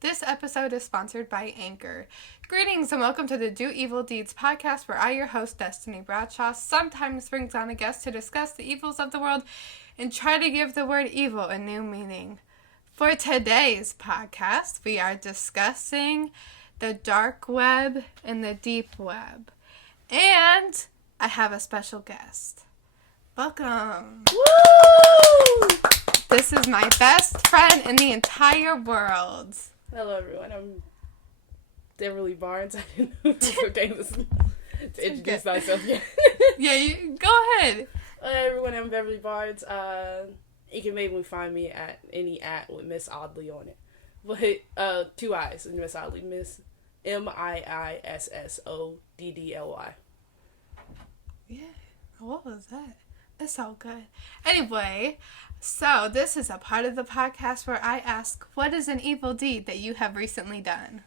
This episode is sponsored by Anchor. Greetings and welcome to the Do Evil Deeds podcast, where I, your host, Destiny Bradshaw, sometimes brings on a guest to discuss the evils of the world and try to give the word evil a new meaning. For today's podcast, we are discussing the dark web and the deep web. And I have a special guest. Welcome. Woo! This is my best friend in the entire world. Hello, everyone. I'm Beverly Barnes. I didn't know if it was okay to introduce myself yet. Yeah, go ahead. Hello, everyone. I'm Beverly Barnes. You can maybe find me at any with Miss Oddly on it. But, 2 I's in Miss Oddly. Miss MIISSODDLY. Yeah. What was that? That's all good. Anyway, so this is a part of the podcast where I ask, what is an evil deed that you have recently done?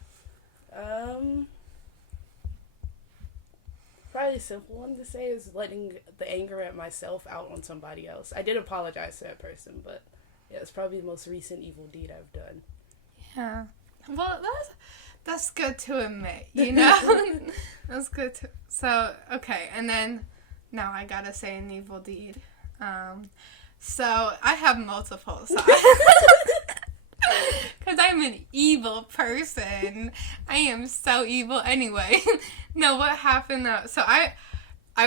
Probably a simple one to say is letting the anger at myself out on somebody else. I did apologize to that person, but yeah, it's probably the most recent evil deed I've done. Yeah. Well, that's good to admit, you know? That's good to... So, okay, and then... Now I gotta say an evil deed. So I have multiple sides. Because I'm an evil person. I am so evil. Anyway, no, what happened though? So I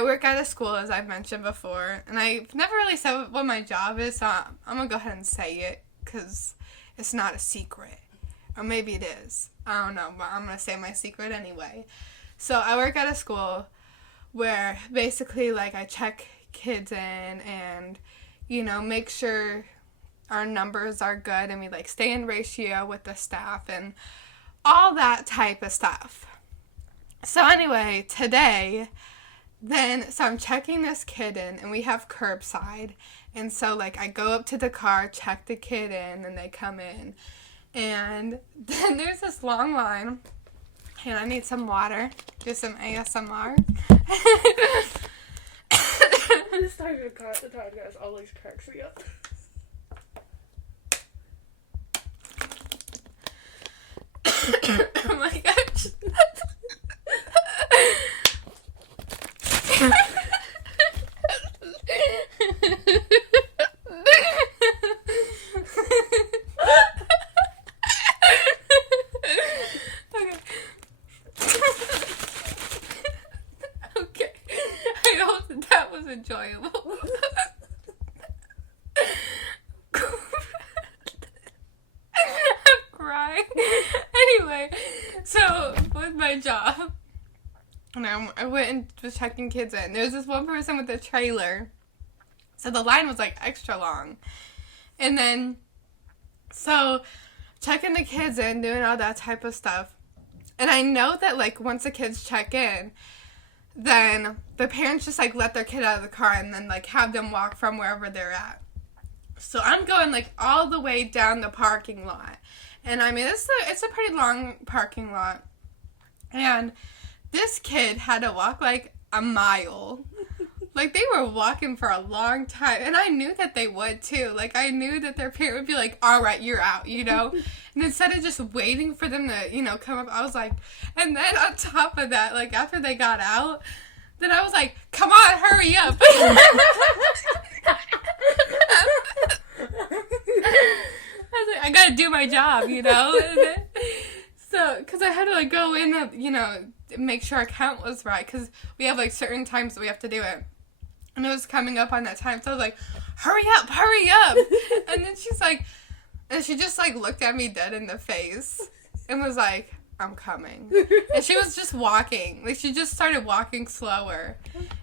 work at a school, as I've mentioned before. And I've never really said what my job is. So I'm gonna go ahead and say it. Because it's not a secret. Or maybe it is. I don't know. But I'm gonna say my secret anyway. So I work at a school where basically, like, I check kids in and, you know, make sure our numbers are good and we, like, stay in ratio with the staff and all that type of stuff. So anyway, today, so I'm checking this kid in and we have curbside. And so, like, I go up to the car, check the kid in, and they come in. And then there's this long line. And I need some water. Do some ASMR. This time the podcast always cracks me up. Oh my gosh. Enjoyable. I'm crying. Anyway, so with my job, and I went and was checking kids in. There was this one person with a trailer, so the line was like extra long. And then, so checking the kids in, doing all that type of stuff. And I know that, like, once the kids check in, then the parents just, like, let their kid out of the car and then, like, have them walk from wherever they're at. So I'm going, like, all the way down the parking lot. And, I mean, it's a pretty long parking lot. And this kid had to walk, like, a mile. Like, they were walking for a long time. And I knew that they would, too. Like, I knew that their parent would be like, all right, you're out, you know? And instead of just waiting for them to, you know, come up, I was like... And then on top of that, like, after they got out, then I was like, come on, hurry up. I was like, I gotta do my job, you know? So, because I had to, like, go in and, you know, make sure our count was right. Because we have, like, certain times that we have to do it. And it was coming up on that time. So I was like, hurry up. And then she's like, and she just, like, looked at me dead in the face and was like, I'm coming. And she was just walking. Like, she just started walking slower.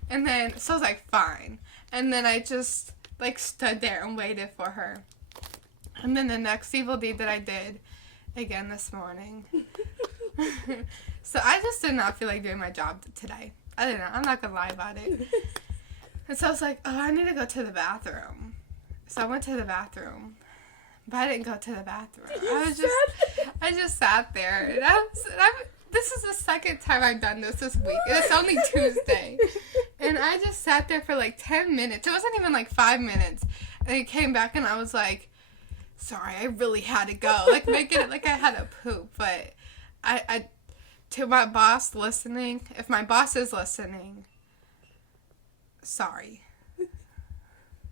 And then, so I was like, fine. And then I just, like, stood there and waited for her. And then the next evil deed that I did, again this morning. So I just did not feel like doing my job today. I didn't know. I'm not going to lie about it. And so I was like, oh, I need to go to the bathroom. So I went to the bathroom. But I didn't go to the bathroom. I just sat there. And this is the second time I've done this week. And it's only Tuesday. And I just sat there for like 10 minutes. It wasn't even like 5 minutes. And I came back and I was like, sorry, I really had to go. Like, making it like I had to poop. But I to my boss listening, if my boss is listening, sorry.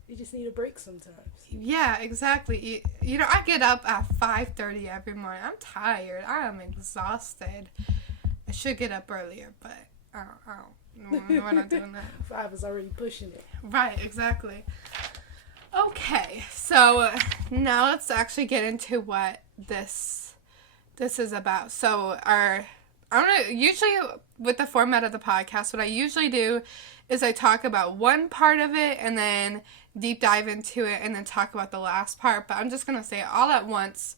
You just need a break sometimes. Yeah, exactly. You know, I get up at 5:30 every morning. I'm tired. I am exhausted. I should get up earlier, but I don't. We're not doing that. 5 is already pushing it. Right, exactly. Okay, so now let's actually get into what this is about. So usually with the format of the podcast, what I usually do is I talk about one part of it and then deep dive into it and then talk about the last part, but I'm just going to say it all at once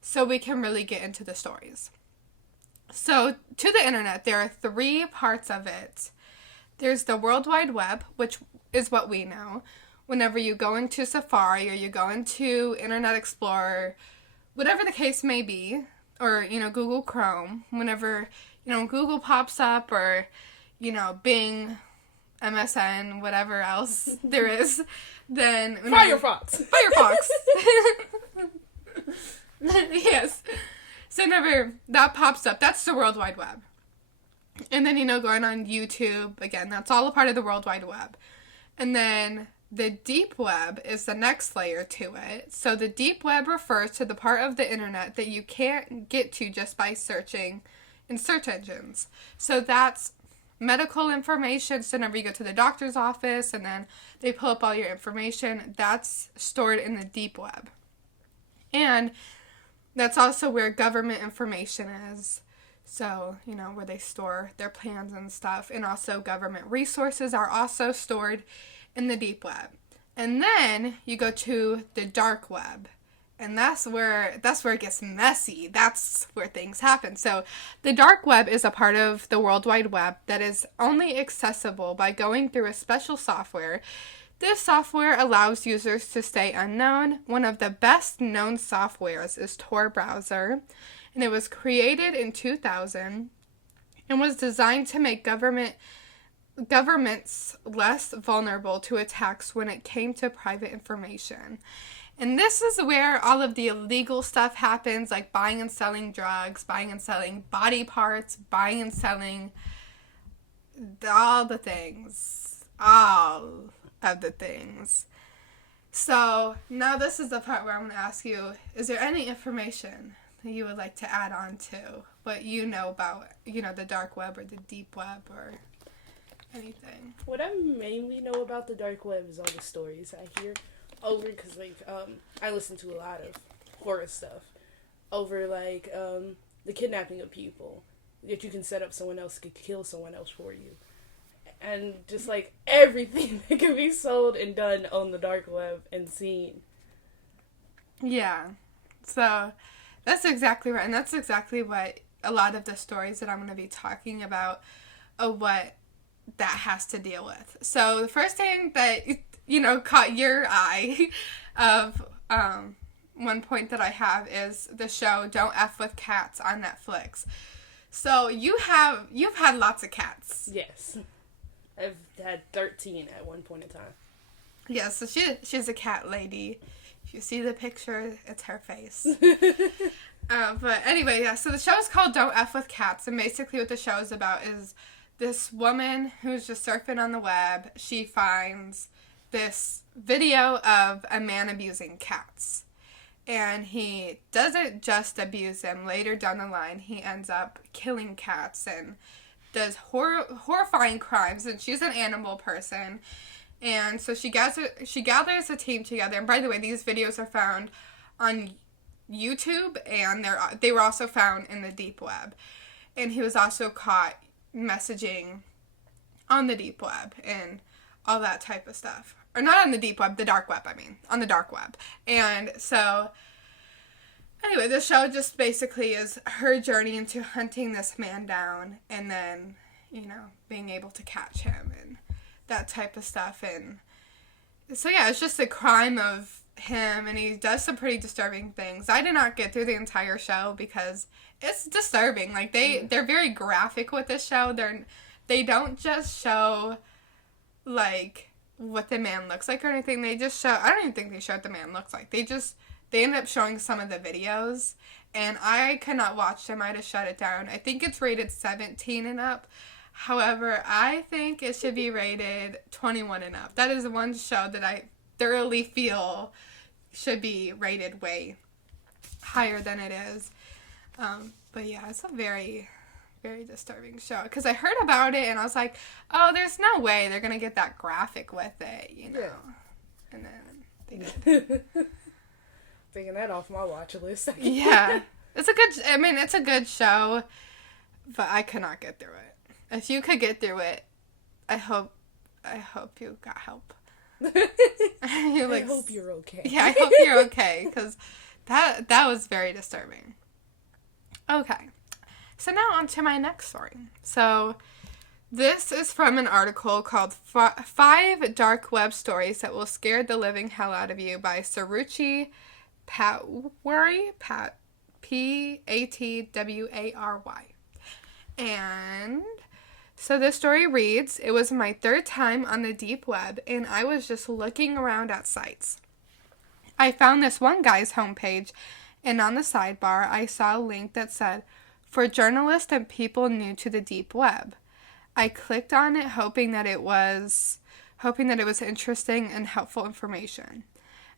so we can really get into the stories. So, to the internet, there are 3 parts of it. There's the World Wide Web, which is what we know. Whenever you go into Safari or you go into Internet Explorer, whatever the case may be, or, Google Chrome, whenever, Google pops up or, Bing, MSN, whatever else there is, then... Firefox! Yes. So whenever that pops up, that's the World Wide Web. And then, going on YouTube, again, that's all a part of the World Wide Web. And then the deep web is the next layer to it. So the deep web refers to the part of the internet that you can't get to just by searching in search engines. So that's medical information. So whenever you go to the doctor's office and then they pull up all your information, that's stored in the deep web. And that's also where government information is. So, where they store their plans and stuff. And also government resources are also stored in the deep web. And then you go to the dark web. And that's where it gets messy. That's where things happen. So the dark web is a part of the World Wide Web that is only accessible by going through a special software. This software allows users to stay unknown. One of the best known softwares is Tor browser, and it was created in 2000 and was designed to make governments less vulnerable to attacks when it came to private information. And this is where all of the illegal stuff happens, like buying and selling drugs, buying and selling body parts, buying and selling all the things. All of the things. So now this is the part where I'm going to ask you, is there any information that you would like to add on to what you know about, the dark web or the deep web or anything? What I mainly know about the dark web is all the stories I hear over, because, I listen to a lot of horror stuff over, the kidnapping of people, that you can set up someone else to kill someone else for you. And just, everything that can be sold and done on the dark web and seen. Yeah. So, that's exactly right. And that's exactly what a lot of the stories that I'm going to be talking about what that has to deal with. So, the first thing that, caught your eye of one point that I have is the show Don't F With Cats on Netflix. So, you've had lots of cats. Yes. I've had 13 at one point in time. Yeah, so she's a cat lady. If you see the picture, it's her face. But anyway, yeah, so the show is called Don't F With Cats, and basically what the show is about is this woman who's just surfing on the web. She finds this video of a man abusing cats. And he doesn't just abuse them. Later down the line, he ends up killing cats and does horrifying crimes, and she's an animal person. And so she gathers a team together. And by the way, these videos are found on YouTube, and they were also found in the deep web. And he was also caught messaging on the deep web and all that type of stuff. Or not on the deep web, the dark web, on the dark web. And so anyway, the show just basically is her journey into hunting this man down and then, being able to catch him and that type of stuff. And so, yeah, it's just a crime of him, and he does some pretty disturbing things. I did not get through the entire show because it's disturbing. They're very graphic with this show. They don't just show, what the man looks like or anything. They just show, I don't even think they show what the man looks like. They just they ended up showing some of the videos, and I could not watch them. I had to shut it down. I think it's rated 17 and up. However, I think it should be rated 21 and up. That is one show that I thoroughly feel should be rated way higher than it is. But yeah, it's a very, very disturbing show. Because I heard about it and I was like, oh, there's no way they're going to get that graphic with it, you know. Yeah. And then they did. Taking that off my watch list. Yeah. It's a good show, but I could not get through it. If you could get through it, I hope you got help. I hope you're okay. Yeah, I hope you're okay, because that was very disturbing. Okay, so now on to my next story. So this is from an article called 5 Dark Web Stories That Will Scare the Living Hell Out of You by Suruchi Patwary, Patwary. And so this story reads, it was my 3rd time on the deep web, and I was just looking around at sites. I found this one guy's homepage, and on the sidebar, I saw a link that said, for journalists and people new to the deep web. I clicked on it, hoping that it was interesting and helpful information.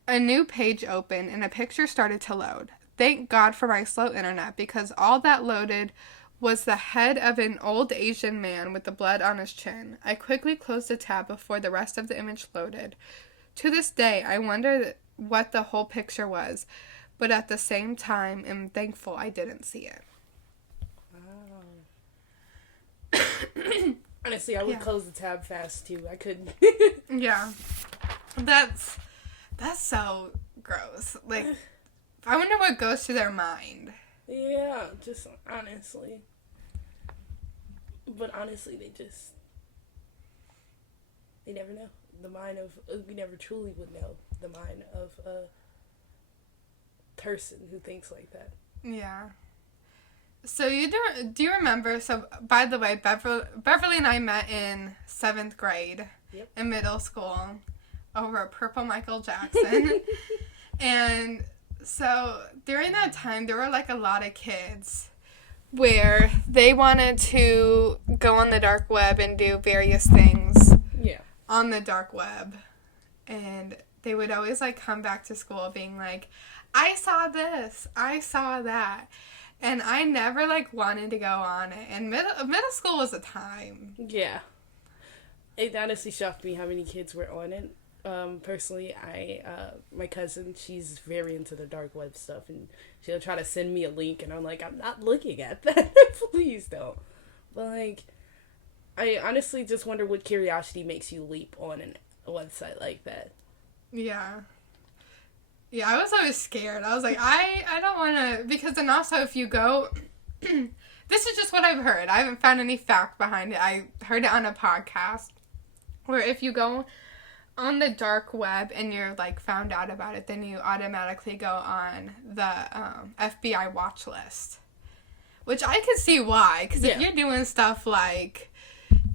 A new page opened, and a picture started to load. Thank God for my slow internet, because all that loaded was the head of an old Asian man with the blood on his chin. I quickly closed the tab before the rest of the image loaded. To this day, I wonder what the whole picture was, but at the same time, am thankful I didn't see it. Wow. Honestly, I would close the tab fast, too. I couldn't. Yeah. That's so gross. Like, I wonder what goes through their mind. Yeah, just honestly. But honestly, they never know. The mind of, we never truly would know the mind of a person who thinks like that. Yeah. So do you remember, so by the way, Beverly and I met in 7th grade in middle school over Purple Michael Jackson. And so during that time, there were like a lot of kids where they wanted to go on the dark web and do various things on the dark web. And they would always like come back to school being like, I saw this, I saw that. And I never like wanted to go on it. And middle school was a time. Yeah. It honestly shocked me how many kids were on it. Personally, my cousin, she's very into the dark web stuff, and she'll try to send me a link, and I'm like, I'm not looking at that. Please don't. But, like, I honestly just wonder what curiosity makes you leap on a website like that. Yeah. Yeah, I was always scared. I was like, I don't want to, because then also if you go, this is just what I've heard. I haven't found any fact behind it. I heard it on a podcast, where if you go on the dark web and you're like found out about it, then you automatically go on the FBI watch list, which I could see why, because if you're doing stuff like,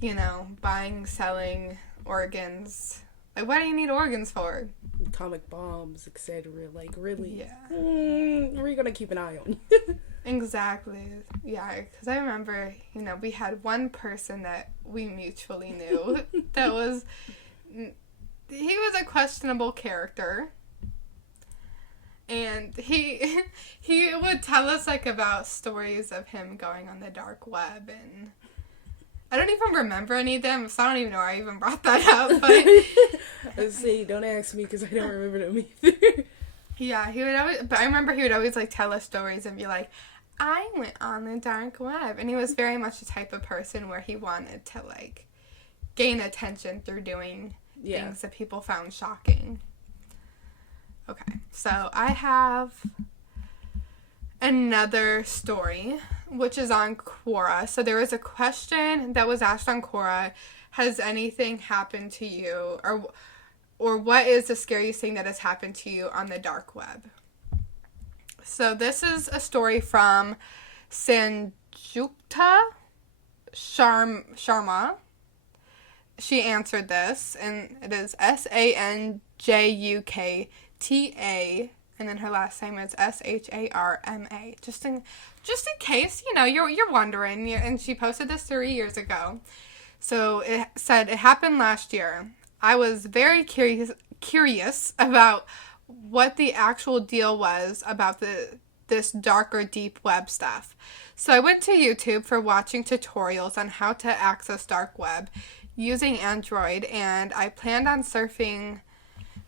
you know, buying, selling organs, like what do you need organs for? Atomic bombs, etc. Like, really? Yeah. We're gonna keep an eye on you. Exactly. Yeah, because I remember, you know, we had one person that we mutually knew that was, he was a questionable character, and he would tell us like about stories of him going on the dark web, and I don't even remember any of them, so I don't even know why I even brought that up, but let's see, don't ask me because I don't remember them either. Yeah, but I remember he would always like tell us stories and be like, I went on the dark web, and he was very much the type of person where he wanted to like gain attention through doing things that people found shocking. Okay, so I have another story, which is on Quora. So there was a question that was asked on Quora: has anything happened to you, or what is the scariest thing that has happened to you on the dark web? So this is a story from Sanjukta Sharma. She answered this, and it is Sanjukta, and then her last name is Sharma. Just in case, you're wondering. And she posted this 3 years ago. So it said it happened last year. I was very curious about what the actual deal was about this darker deep web stuff. So I went to YouTube for watching tutorials on how to access dark web using Android, and I planned on surfing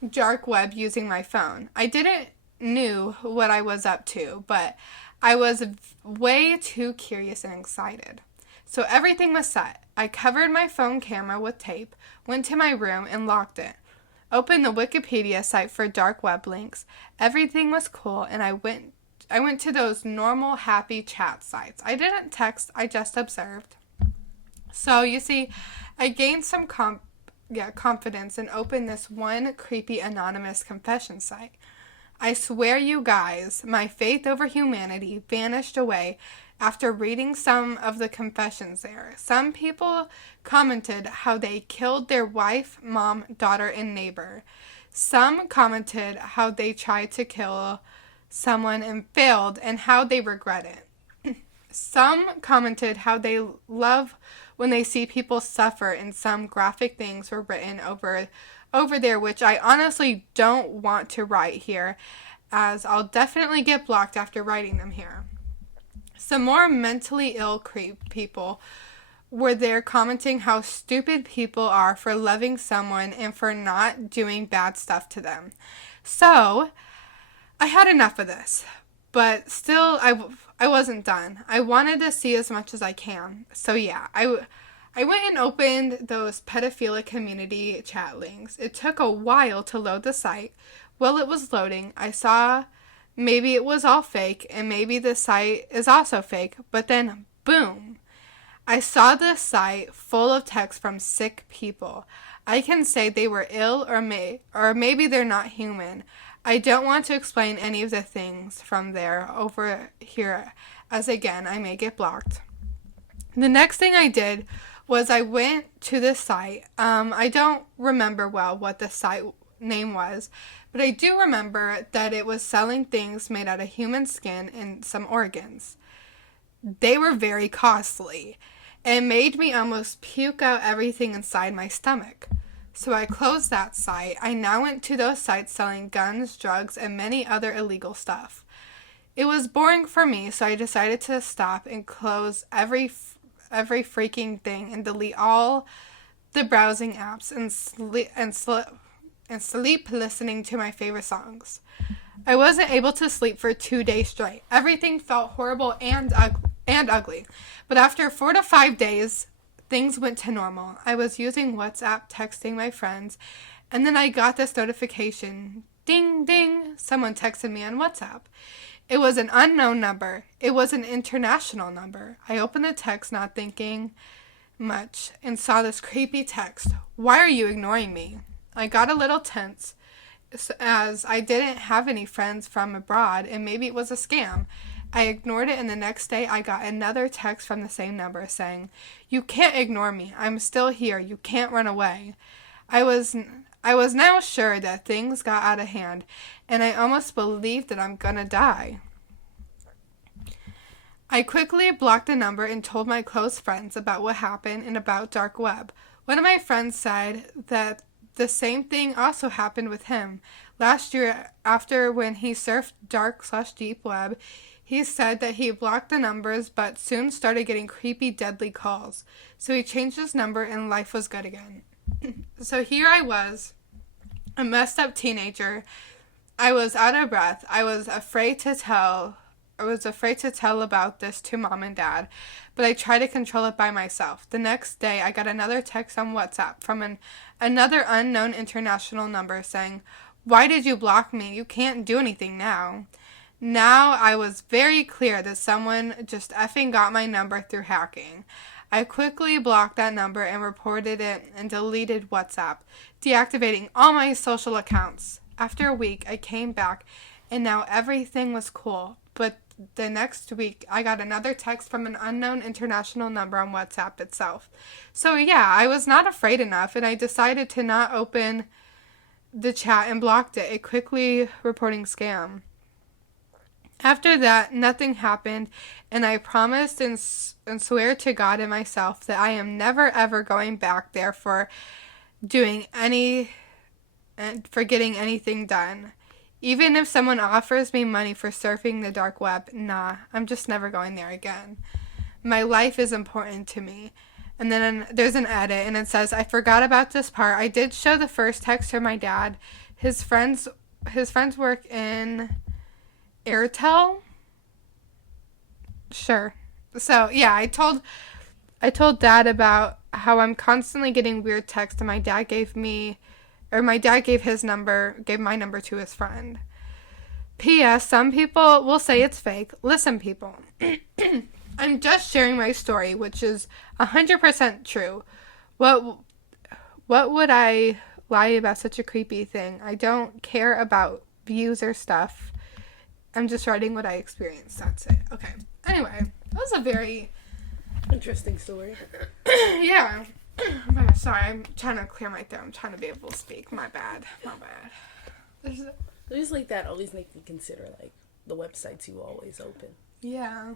dark web using my phone. I didn't knew what I was up to, but I was way too curious and excited. So everything was set. I covered my phone camera with tape, went to my room and locked it. Opened the Wikipedia site for dark web links. Everything was cool, and I went to those normal happy chat sites. I didn't text, I just observed. So you see, I gained some confidence and opened this one creepy anonymous confession site. I swear you guys, my faith over humanity vanished away after reading some of the confessions there. Some people commented how they killed their wife, mom, daughter, and neighbor. Some commented how they tried to kill someone and failed and how they regret it. Some commented how they love when they see people suffer, and some graphic things were written over there, which I honestly don't want to write here, as I'll definitely get blocked after writing them here. Some more mentally ill people were there commenting how stupid people are for loving someone and for not doing bad stuff to them. So, I had enough of this, but still I wasn't done. I wanted to see as much as I can. So yeah, I went and opened those pedophilic community chat links. It took a while to load the site. While it was loading, I saw maybe it was all fake, and maybe the site is also fake, but then boom, I saw this site full of text from sick people. I can say they were ill or maybe they're not human. I don't want to explain any of the things from there over here, as again, I may get blocked. The next thing I did was I went to the site. I don't remember well what the site name was, but I do remember that it was selling things made out of human skin and some organs. They were very costly. It made me almost puke out everything inside my stomach. So I closed that site. I now went to those sites selling guns, drugs, and many other illegal stuff. It was boring for me, so I decided to stop and close every freaking thing and delete all the browsing apps and sleep listening to my favorite songs. I wasn't able to sleep for 2 days straight. Everything felt horrible and ugly. But after 4 to 5 days, things went to normal. I was using WhatsApp, texting my friends, and then I got this notification. Ding, ding, someone texted me on WhatsApp. It was an unknown number. It was an international number. I opened the text not thinking much and saw this creepy text. Why are you ignoring me? I got a little tense as I didn't have any friends from abroad and maybe it was a scam. I ignored it, and the next day I got another text from the same number saying, "You can't ignore me. I'm still here. You can't run away." I was now sure that things got out of hand, and I almost believed that I'm gonna die. I quickly blocked the number and told my close friends about what happened and about dark web. One of my friends said that the same thing also happened with him. Last year, after when he surfed dark/deep web, he said that he blocked the numbers but soon started getting creepy, deadly calls. So he changed his number and life was good again. So here I was, a messed up teenager. I was out of breath. I was afraid to tell about this to mom and dad, but I tried to control it by myself. The next day, I got another text on WhatsApp from another unknown international number saying, "Why did you block me? You can't do anything now." Now I was very clear that someone just effing got my number through hacking. I quickly blocked that number and reported it and deleted WhatsApp, deactivating all my social accounts. After a week, I came back and now everything was cool. But the next week, I got another text from an unknown international number on WhatsApp itself. So yeah, I was not afraid enough, and I decided to not open the chat and blocked it, quickly reporting scam. After that, nothing happened, and I promised and swear to God and myself that I am never ever going back there for doing any and for getting anything done. Even if someone offers me money for surfing the dark web, nah, I'm just never going there again. My life is important to me. And then there's an edit, and it says, I forgot about this part. I did show the first text to my dad. His friends work in Airtel. Sure. So yeah, I told Dad about how I'm constantly getting weird texts, and my dad gave my number to his friend. P.S. Some people will say it's fake. Listen, people. I'm just sharing my story, which is 100% true. What would I lie about such a creepy thing? I don't care about views or stuff. I'm just writing what I experienced. That's it. Okay. Anyway, that was a very interesting story. Yeah. Oh my gosh, sorry, I'm trying to clear my throat. I'm trying to be able to speak. My bad. There's like that always make me consider like the websites you always open. Yeah.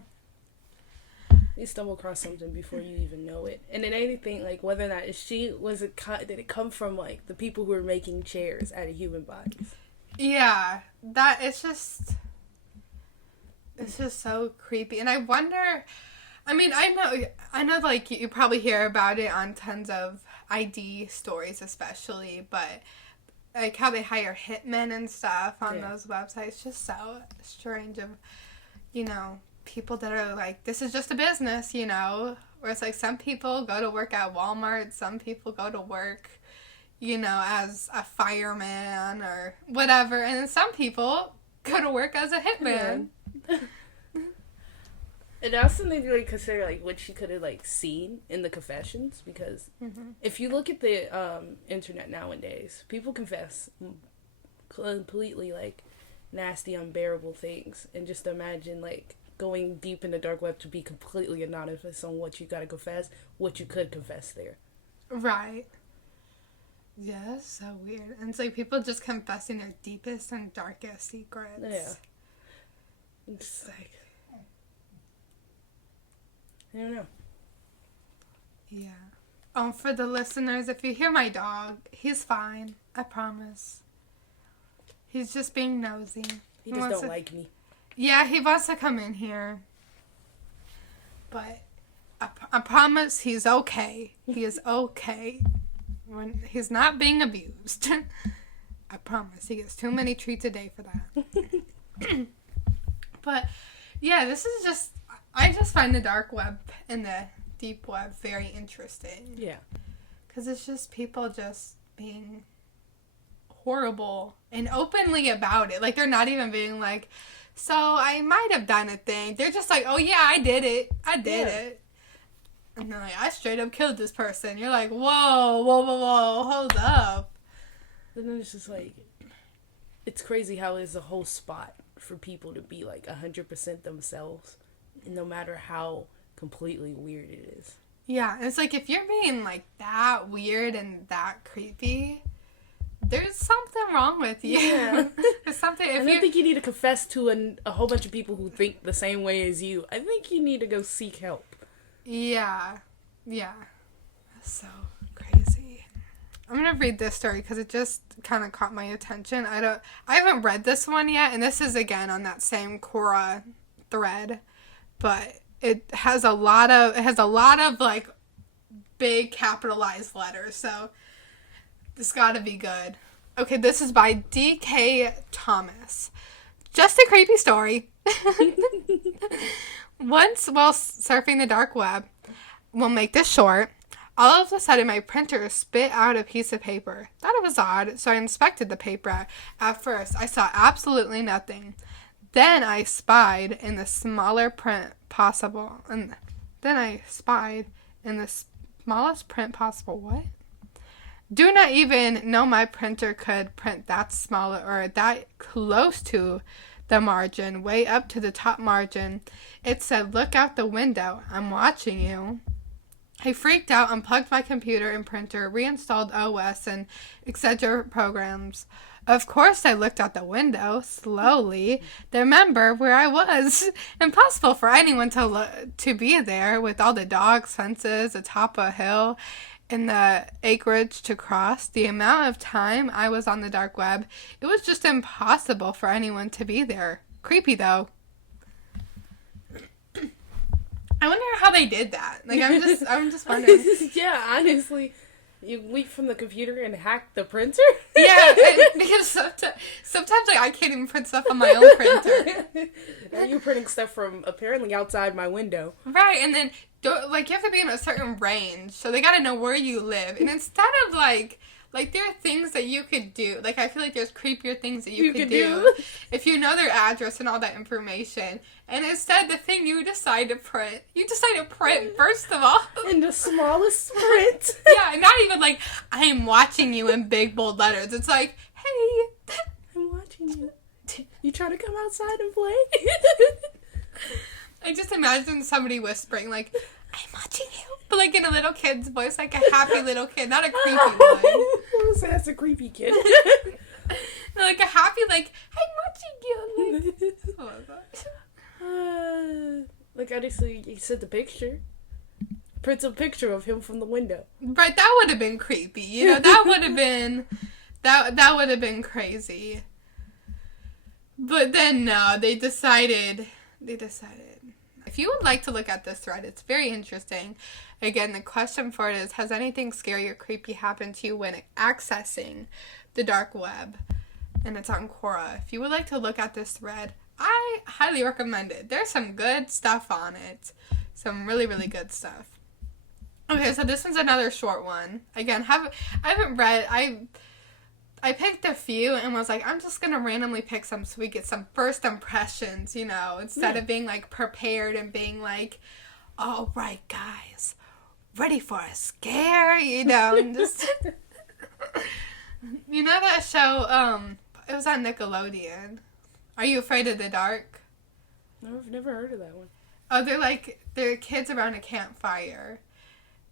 You stumble across something before you even know it, and then anything like whether or not did it come from like the people who are making chairs out of human bodies? Yeah, it's just so creepy, and I wonder. I mean, I know, like you probably hear about it on tons of ID stories, especially, but like how they hire hitmen and stuff on those websites, just so strange of, people that are like, this is just a business, where it's like some people go to work at Walmart, some people go to work, as a fireman or whatever, and then some people go to work as a hitman. Yeah. And that's something to really consider, like, what she could have, like, seen in the confessions, because if you look at the internet nowadays, people confess completely, like, nasty, unbearable things, and just imagine, like, going deep in the dark web to be completely anonymous on what you gotta confess, what you could confess there. Right. Yeah, that's so weird. And it's like people just confessing their deepest and darkest secrets. Yeah. It's like, I don't know. Yeah. For the listeners, if you hear my dog, he's fine. I promise. He's just being nosy. He just don't like me. Yeah, he wants to come in here. But I promise he's okay. He is okay. When he's not being abused. I promise. He gets too many treats a day for that. But, yeah, this is just... I just find the dark web and the deep web very interesting. Yeah. Because it's just people just being horrible and openly about it. Like, they're not even being like, so I might have done a thing. They're just like, oh, yeah, I did it. I did it. And they're like, I straight up killed this person. You're like, whoa, hold up. And then it's just like, it's crazy how there's a whole spot for people to be like 100% themselves. No matter how completely weird it is. Yeah, it's like if you're being like that weird and that creepy, there's something wrong with you. Yeah. There's something. I don't think you need to confess to a whole bunch of people who think the same way as you. I think you need to go seek help. Yeah. That's so crazy. I'm gonna read this story because it just kind of caught my attention. I haven't read this one yet, and this is again on that same Quora thread. But it has a lot of like big capitalized letters, so this gotta be good. Okay, this is by D.K. Thomas. Just a creepy story. Once while surfing the dark web, we'll make this short, all of a sudden my printer spit out a piece of paper. Thought it was odd, so I inspected the paper. At first, I saw absolutely nothing. Then I spied in the smallest print possible. What? Do not even know my printer could print that small or that close to the margin, way up to the top margin. It said, look out the window. I'm watching you. I freaked out, unplugged my computer and printer, reinstalled OS and etc. programs. Of course, I looked out the window slowly to remember where I was. Impossible for anyone to be there with all the dogs, fences, atop a hill, and the acreage to cross. The amount of time I was on the dark web, it was just impossible for anyone to be there. Creepy, though. I wonder how they did that. Like, I'm just wondering. Yeah, honestly. You leap from the computer and hack the printer? Yeah, because sometimes like, I can't even print stuff on my own printer. Now you're printing stuff from apparently outside my window. Right, and then like you have to be in a certain range, so they gotta know where you live. And instead of like there are things that you could do. Like, I feel like there's creepier things that you could do if you know their address and all that information. And instead, the thing you decide to print, first of all. In the smallest print. Yeah, not even like, I'm watching you in big, bold letters. It's like, hey. I'm watching you. You trying to come outside and play? I just imagine somebody whispering, like, I'm watching you. But like in a little kid's voice, like a happy little kid, not a creepy one. That's a creepy kid. Like a happy, like, I'm watching you. Like, oh my gosh. Like, honestly, you said the picture. Prints a picture of him from the window. Right, that would have been creepy. You know, that would have been, that would have been crazy. But then, no, they decided. If you would like to look at this thread, it's very interesting. Again, the question for it is, has anything scary or creepy happened to you when accessing the dark web? And it's on Quora. If you would like to look at this thread, I highly recommend it. There's some good stuff on it. Some really, really good stuff. Okay, so this one's another short one. Again, I haven't read... I picked a few and was like, I'm just going to randomly pick some so we get some first impressions, you know, instead of being, like, prepared and being like, all right, guys, ready for a scare, you know, and just... You know that show, it was on Nickelodeon. Are You Afraid of the Dark? No, I've never heard of that one. Oh, they're kids around a campfire.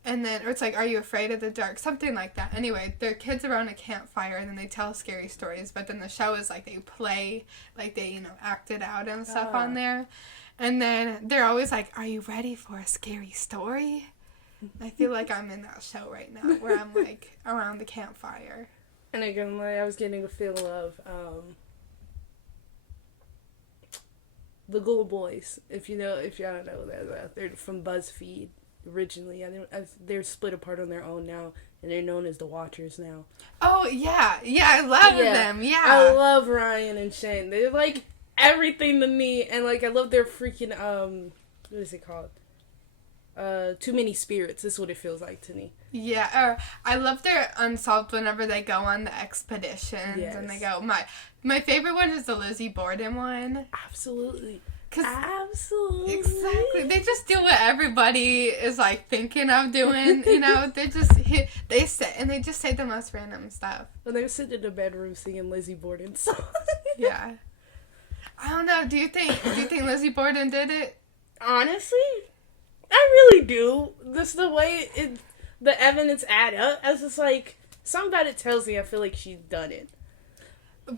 And then, or it's like, Are You Afraid of the Dark? Something like that. Anyway, they're kids around a campfire, and then they tell scary stories. But then the show is like, they play, like they, you know, act it out and stuff on there. And then they're always like, are you ready for a scary story? I feel like I'm in that show right now, where I'm like, around the campfire. And again, like, I was getting a feel of, the Ghoul Boys. If y'all don't know that, they're from BuzzFeed. Originally, they're split apart on their own now, and they're known as the Watchers now. Oh yeah, I love them. Yeah, I love Ryan and Shane. They're like everything to me, and like I love their freaking what is it called? Too Many Spirits. This is what it feels like to me. Yeah, I love their Unsolved whenever they go on the expeditions and they go. My favorite one is the Lizzie Borden one. Absolutely. Absolutely. Exactly. They just do what everybody is like thinking of doing, you know. They sit and they just say the most random stuff. When they're sitting in the bedroom singing Lizzie Borden's song. Yeah. I don't know. Do you think Lizzie Borden did it? Honestly, I really do. This the way the evidence add up. As it's like something about it tells me I feel like she's done it.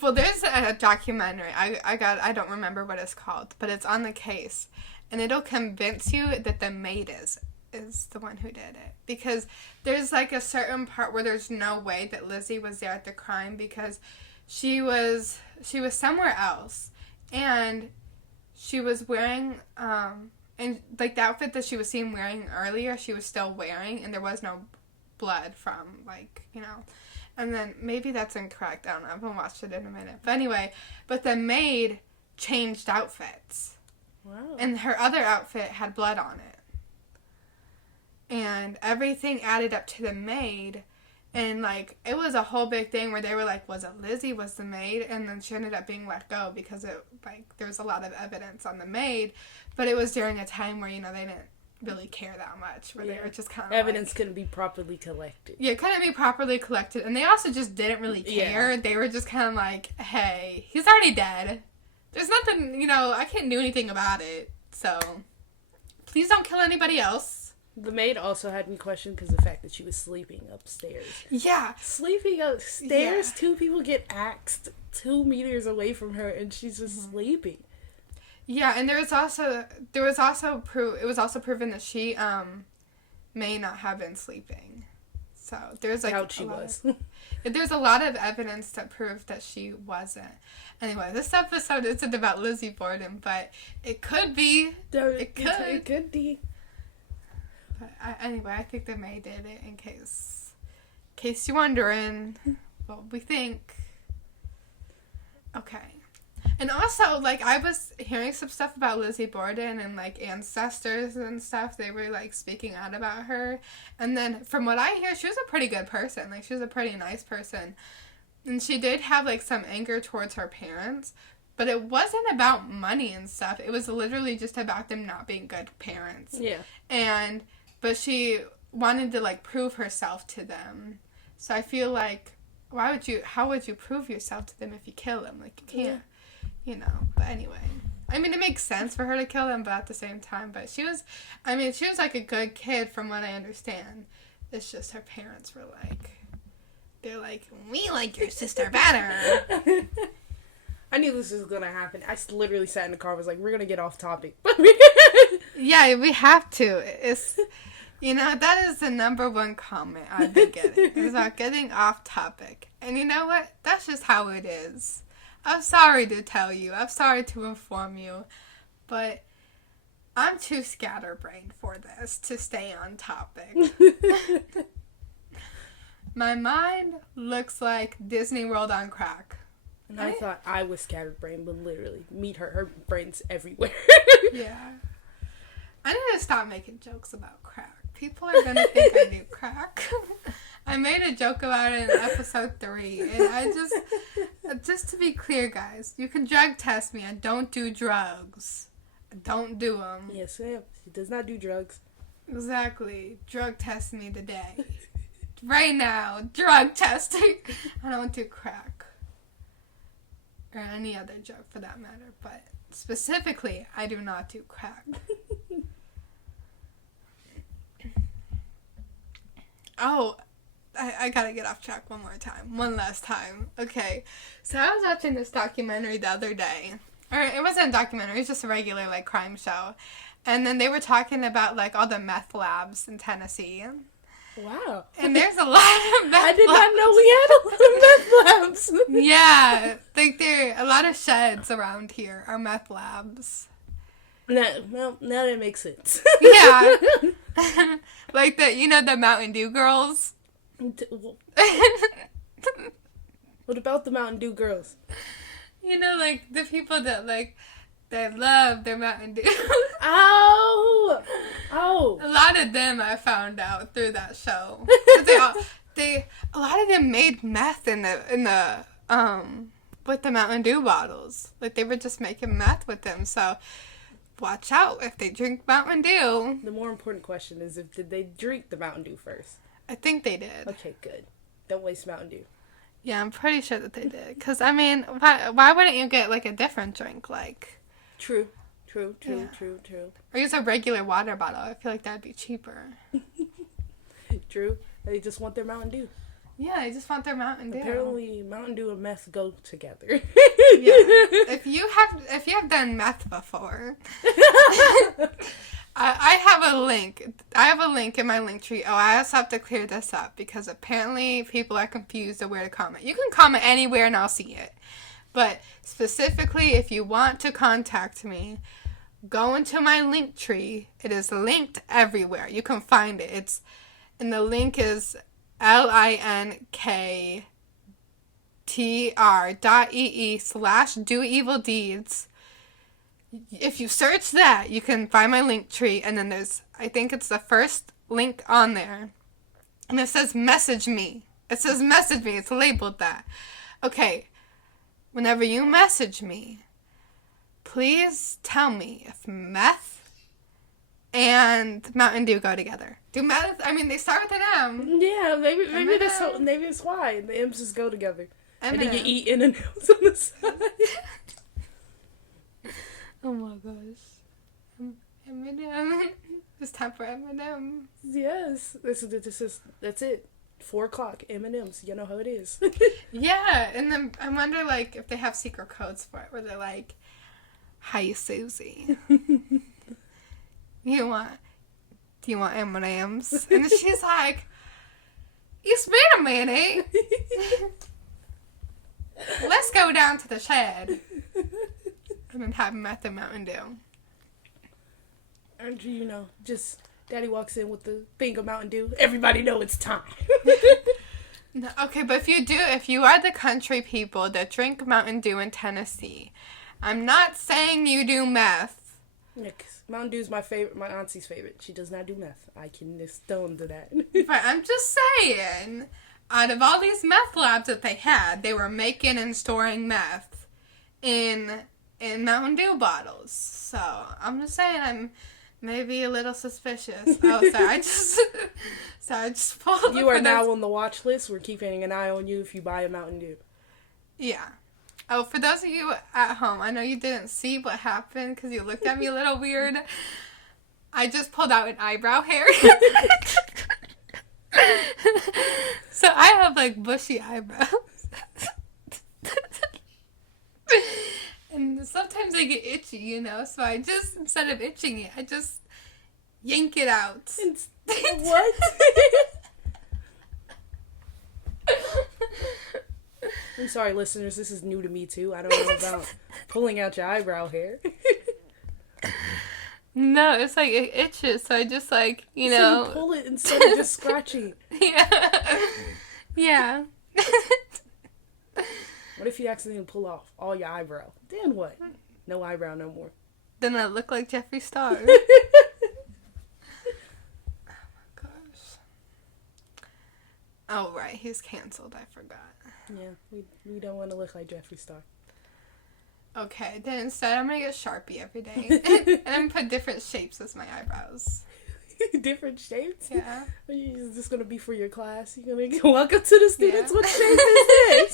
Well, there's a documentary. I don't remember what it's called, but it's on the case, and it'll convince you that the maid is the one who did it, because there's like a certain part where there's no way that Lizzie was there at the crime, because she was somewhere else, and she was wearing and like the outfit that she was seen wearing earlier, she was still wearing, and there was no blood from, like, you know. And then, maybe that's incorrect, I don't know, I haven't watched it in a minute. But anyway, the maid changed outfits. Wow. And her other outfit had blood on it. And everything added up to the maid. And, like, it was a whole big thing where they were like, was it Lizzie was the maid? And then she ended up being let go because there was a lot of evidence on the maid. But it was during a time where, you know, they didn't really care that much, where they were just kind of evidence couldn't be properly collected. Yeah, couldn't be properly collected, and they also just didn't really care. They were just kind of like, hey, he's already dead. There's nothing, you know, I can't do anything about it, so please don't kill anybody else. The maid also had me question because the fact that she was sleeping upstairs. Yeah. Sleeping upstairs, 2 people get axed 2 meters away from her, and she's just sleeping. Yeah, and it was also proven that she may not have been sleeping. So there's like Doubt she was. There's a lot of evidence that proved that she wasn't. Anyway, this episode isn't about Lizzie Borden, but it could be. It could be. But anyway, I think the maid did it in case you're wondering what we think. Okay. And also, like, I was hearing some stuff about Lizzie Borden and, like, ancestors and stuff. They were, like, speaking out about her. And then, from what I hear, she was a pretty good person. Like, she was a pretty nice person. And she did have, like, some anger towards her parents. But it wasn't about money and stuff. It was literally just about them not being good parents. Yeah. But she wanted to, like, prove herself to them. So I feel like, how would you prove yourself to them if you kill them? Like, you can't. You know, but anyway. I mean, it makes sense for her to kill them, but at the same time, but she was like a good kid from what I understand. It's just her parents were like, they're like, we like your sister better. I knew this was going to happen. I literally sat in the car and was like, we're going to get off topic. Yeah, we have to. It's, you know, that is the number one comment I've been getting. It's about getting off topic. And you know what? That's just how it is. I'm sorry to tell you. I'm sorry to inform you. But I'm too scatterbrained for this to stay on topic. My mind looks like Disney World on crack. And I thought I was scatterbrained, but literally, meet her. Her brain's everywhere. Yeah. I need to stop making jokes about crack. People are going to think I do crack. I made a joke about it in episode 3, and I just to be clear, guys, you can drug test me. I don't do drugs. I don't do them. Yes, ma'am. She does not do drugs. Exactly. Drug test me today. Right now. Drug testing. I don't do crack. Or any other drug for that matter, but specifically, I do not do crack. Oh, I gotta get off track one last time. Okay, so I was watching this documentary the other day. Or it wasn't a documentary, it was just a regular, like, crime show. And then they were talking about, like, all the meth labs in Tennessee. Wow. And there's a lot of meth I did not know we had a lot of meth labs. Yeah, like, there a lot of sheds around here are meth labs. Now that makes sense. Yeah. Like the Mountain Dew girls. What about the Mountain Dew girls? You know, like, the people that, like, they love their Mountain Dew. Oh! A lot of them I found out through that show. A lot of them made meth in the with the Mountain Dew bottles. Like, they were just making meth with them, so watch out if they drink Mountain Dew. The more important question is, did they drink the Mountain Dew first? I think they did. Okay, good. Don't waste Mountain Dew. Yeah, I'm pretty sure that they did. Because, I mean, why wouldn't you get, like, a different drink? Like, True. Or use a regular water bottle. I feel like that'd be cheaper. True. They just want their Mountain Dew. Yeah, they just want their Mountain Dew. Apparently, Mountain Dew and meth go together. Yeah. If you have done meth before, I have a link. I have a link in my Linktree. Oh, I also have to clear this up because apparently people are confused of where to comment. You can comment anywhere and I'll see it. But specifically, if you want to contact me, go into my Linktree. It is linked everywhere. You can find it. And the link is linktr.ee/doevildeeds. If you search that, you can find my Linktree, and then I think it's the first link on there. And it says message me. It's labeled that. Okay, whenever you message me, please tell me if meth and Mountain Dew go together. Do meth? I mean, they start with an M. Yeah, maybe that's why the M's just go together. And then you eat In-N-Outs on the side. Oh my gosh. It's time for M&M. Yes. That's it. 4:00, M&M's. You know how it is. Yeah, and then I wonder, like, if they have secret codes for it, where they're like, "Hi, Susie. Do you want M&M's?" And then she's like, "It's been a minute. Let's go down to the shed." And then have them at the Mountain Dew. And just Daddy walks in with the thing of Mountain Dew. Everybody know it's time. No, okay, but if you are the country people that drink Mountain Dew in Tennessee, I'm not saying you do meth. Yeah, 'cause Mountain Dew's my favorite, my auntie's favorite. She does not do meth. I can stone to that. But I'm just saying, out of all these meth labs that they had, they were making and storing meth in Mountain Dew bottles. So I'm just saying I'm maybe a little suspicious. Oh, sorry, I just pulled. You are now on the watch list. We're keeping an eye on you if you buy a Mountain Dew. Yeah. Oh, for those of you at home, I know you didn't see what happened because you looked at me a little weird. I just pulled out an eyebrow hair. So I have, like, bushy eyebrows. And sometimes they get itchy, so I just, instead of itching it, I just yank it out. What? I'm sorry, listeners, this is new to me, too. I don't know about pulling out your eyebrow hair. No, it's like it itches, so I just, like, So you pull it instead of just scratching. Yeah. What if you accidentally pull off all your eyebrow? Then what? No eyebrow no more. Then I look like Jeffree Star. Oh my gosh. Oh, right. He's canceled. I forgot. Yeah, we don't want to look like Jeffree Star. Okay, then instead I'm going to get Sharpie every day. And I'm put different shapes as my eyebrows. Different shapes? Yeah. Is this going to be for your class? You're going to go, welcome to the students. Yeah. What shape is this?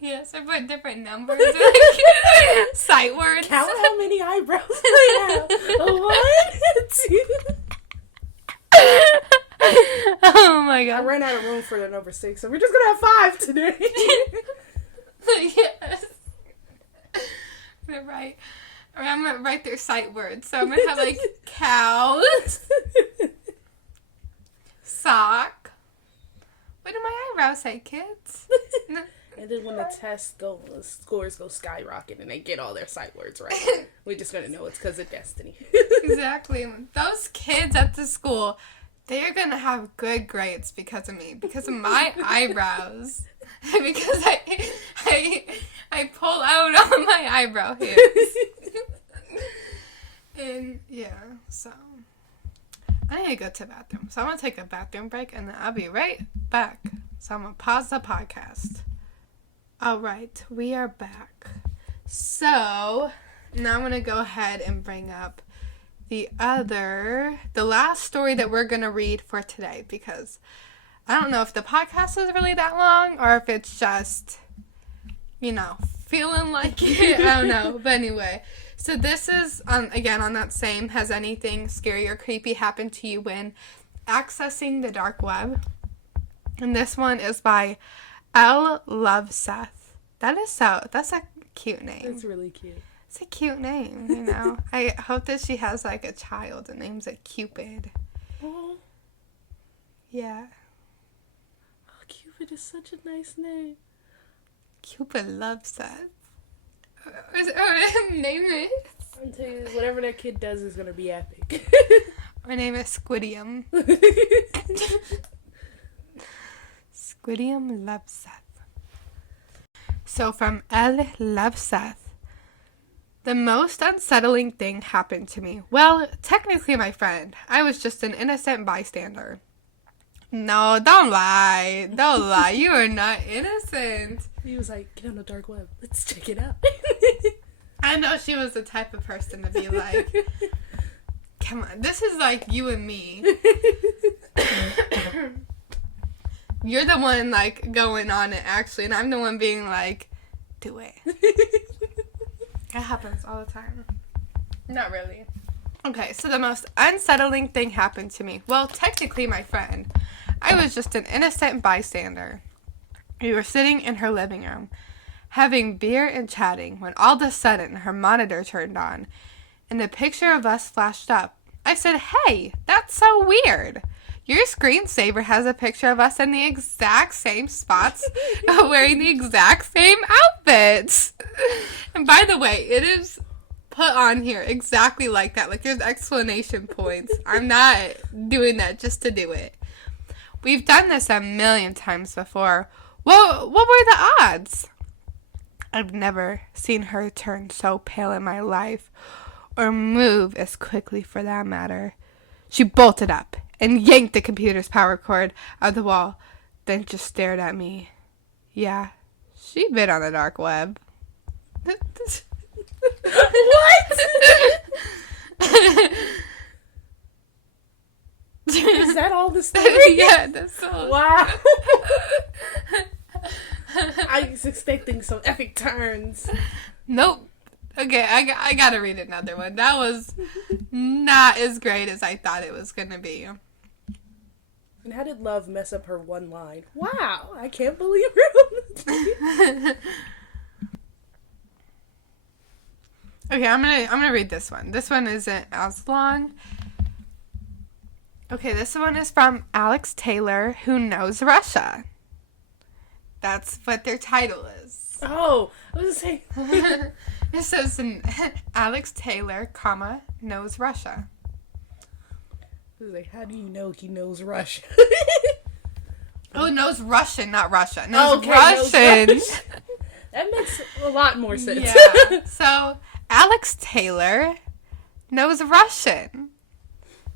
Yes, I put different numbers, like sight words. Count how many eyebrows I have. 1, 2. Oh my god. I ran out of room for the number 6, so we're just gonna have 5 today. Yes. I'm gonna write their sight words. So I'm gonna have, like, cow, sock. What do my eyebrows say, kids? And then when the scores go skyrocket and they get all their sight words right, we're just gonna know it's because of destiny. Exactly. Those kids at the school, they are gonna have good grades because of me, because of my eyebrows, because I pull out all my eyebrow hairs. And yeah, so I need to go to the bathroom. So I'm gonna take a bathroom break and then I'll be right back. So I'm gonna pause the podcast. Alright, we are back. So now I'm gonna go ahead and bring up the last story that we're gonna read for today, because I don't know if the podcast is really that long or if it's just, feeling like it. I don't know. But anyway, so this is, again, on that same, has anything scary or creepy happened to you when accessing the dark web? And this one is by L. Love Seth. That's a cute name. It's really cute. It's a cute name, I hope that she has, like, a child and names it Cupid. Oh. Yeah. Oh, Cupid is such a nice name. Cupid loves Seth. Name it. I'm telling you, whatever that kid does is gonna be epic. My name is Squidium. Squidium loves Seth. So from L. Love Seth. The most unsettling thing happened to me. Well, technically, my friend. I was just an innocent bystander. No, don't lie. Don't lie. You are not innocent. He was like, get on the dark web. Let's check it out. I know she was the type of person to be like, come on, this is like you and me. You're the one, like, going on it, actually, and I'm the one being like, do it. That happens all the time. Not really. Okay, so the most unsettling thing happened to me. Well, technically my friend. I was just an innocent bystander. We were sitting in her living room, having beer and chatting, when all of a sudden her monitor turned on, and a picture of us flashed up. I said, "Hey, that's so weird. Your screensaver has a picture of us in the exact same spots, wearing the exact same outfits." And by the way, it is put on here exactly like that. Like, there's explanation points. I'm not doing that just to do it. We've done this a million times before. What were the odds? I've never seen her turn so pale in my life, or move as quickly for that matter. She bolted up and yanked the computer's power cord out of the wall, then just stared at me. Yeah, she been on the dark web. What? Is that all the story? Yeah, that's all. Wow. I was expecting some epic turns. Nope. Okay, I gotta read another one. That was not as great as I thought it was gonna be. And how did love mess up her one line? Wow, I can't believe her. Okay, I'm gonna read this one. This one isn't as long. Okay, this one is from Alex Taylor, who knows Russia. That's what their title is. Oh, I was saying. It says Alex Taylor, comma, knows Russia. I was like, how do you know he knows Russian? Oh, knows Russian, not Russia. Knows Okay, Russian. knows Russian. That makes a lot more sense. Yeah. So, Alex Taylor knows Russian.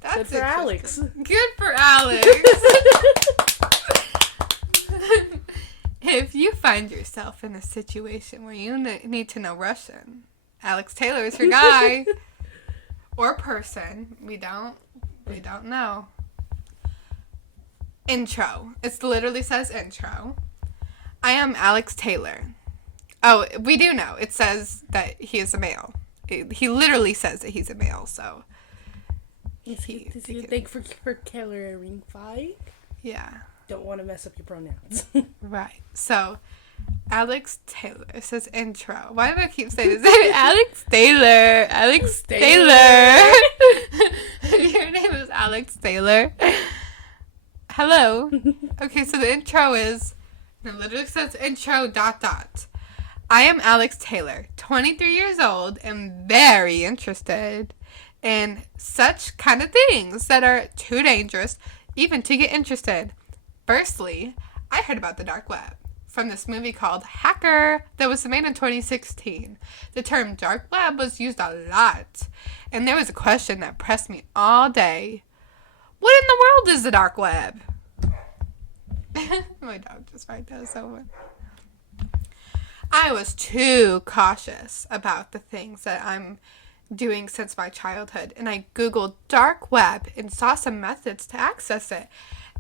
That's good for Alex. Good for Alex. If you find yourself in a situation where you need to know Russian, Alex Taylor is your guy. Or person. We don't know. Intro. It literally says intro. I am Alex Taylor. Oh, we do know. It says that he is a male. He literally says that he's a male, so. Does he think for clarifying? Yeah. Don't want to mess up your pronouns. Right. So, Alex Taylor says intro. Why do I keep saying this? Alex Taylor. Alex Taylor. Your name is Alex Taylor. Hello. Okay, so the intro is, it literally says intro ... I am Alex Taylor, 23 years old, and very interested in such kind of things that are too dangerous even to get interested. Firstly, I heard about the dark web from this movie called Hacker that was made in 2016. The term dark web was used a lot, and there was a question that pressed me all day. What in the world is the dark web? My dog just right there somewhere. I was too cautious about the things that I'm doing since my childhood, and I googled dark web and saw some methods to access it.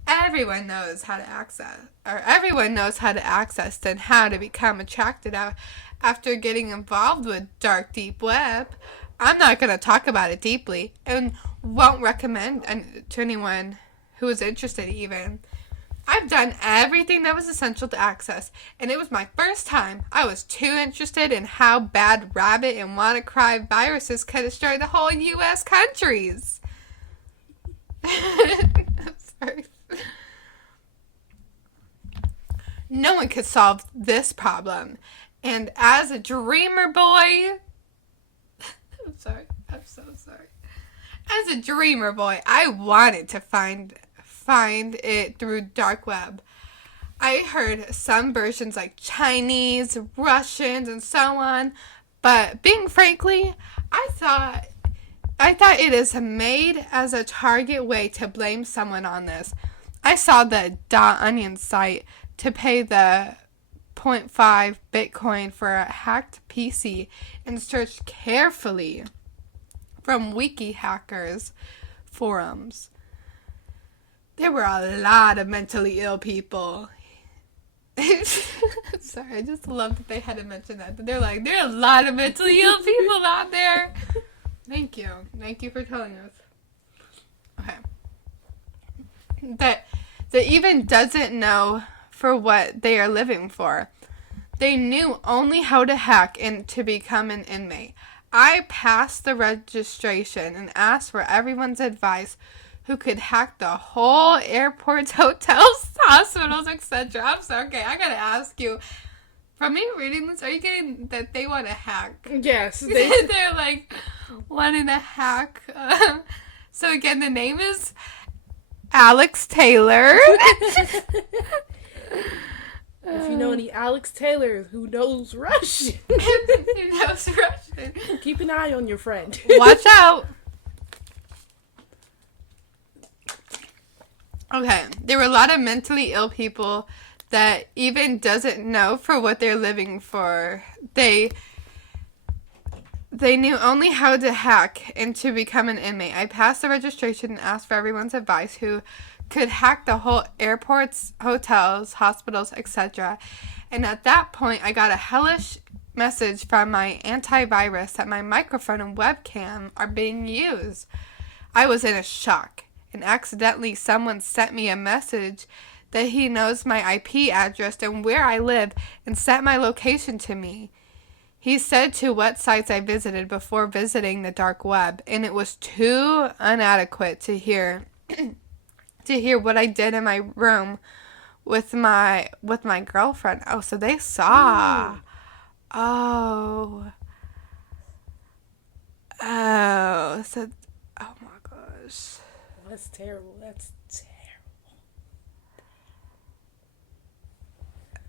Everyone knows how to access and how to become attracted out after getting involved with dark deep web. I'm not going to talk about it deeply and won't recommend to anyone who is interested even. I've done everything that was essential to access, and it was my first time. I was too interested in how bad rabbit and WannaCry viruses could destroy the whole U.S. countries. Sorry. No one could solve this problem. And as a dreamer boy... I'm so sorry. As a dreamer boy, I wanted to find it through dark web. I heard some versions like Chinese, Russians, and so on, but being frankly, I thought it is made as a target way to blame someone on this. I saw the .onion site to pay the 0.5 Bitcoin for a hacked PC and searched carefully from wiki hackers forums. There were a lot of mentally ill people. Sorry, I just love that they had to mention that. There are a lot of mentally ill people out there. Thank you. Thank you for telling us. Okay. That even doesn't know for what they are living for. They knew only how to hack and to become an inmate. I passed the registration and asked for everyone's advice who could hack the whole airports, hotels, hospitals, etc. I'm sorry. Okay, I gotta ask you. From me reading this, are you getting that they want to hack? Yes. They're like wanting to hack. So again, the name is Alex Taylor. If you know any Alex Taylor who knows Russian, keep an eye on your friend. Watch out. Okay, there were a lot of mentally ill people that even doesn't know for what they're living for. They knew only how to hack and to become an inmate. I passed the registration and asked for everyone's advice who could hack the whole airports, hotels, hospitals, etc. And at that point, I got a hellish message from my antivirus that my microphone and webcam are being used. I was in a shock, and accidentally someone sent me a message that he knows my IP address and where I live and sent my location to me. He said to what sites I visited before visiting the dark web, and it was too inadequate to hear what I did in my room with my girlfriend. Oh, so they saw. Oh. So, oh my gosh. That's terrible. That's terrible.